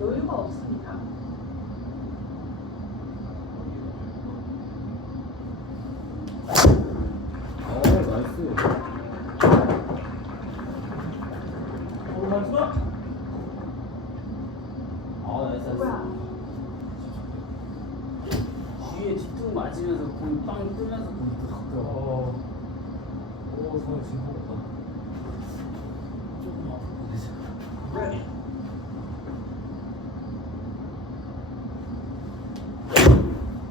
여유가 없습니다. 어 나이스. 오 나이스 아 나이스 뭐야? 나이스. 뒤에 뒤뚱 맞으면서 공이 빵 뜨면서 공이 딱 들어가. 어. 오 손에 진짜 없다 조금 아프고 Ready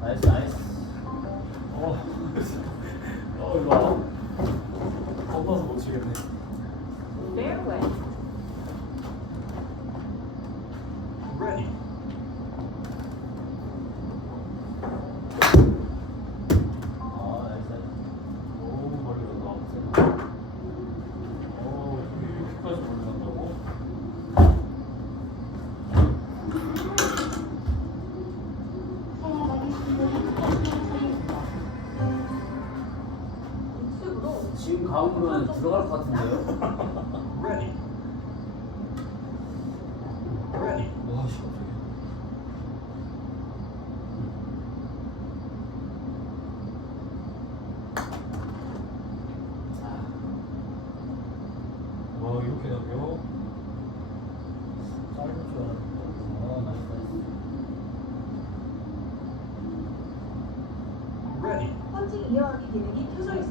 나이스 나이스. 어, 어 이거 와. 엎어서 못 치겠네 fairway. Ready 아 나이스 나이스. 오 멀리 간다 지금 가운데는 들어갈 것 같은데요? Ready Ready 와 씨 갑자기 와 이렇게 나요? 짧을 줄 알았는데. 어 나이스 나이스. Ready 퍼팅 이어하기 기능이. 우측으로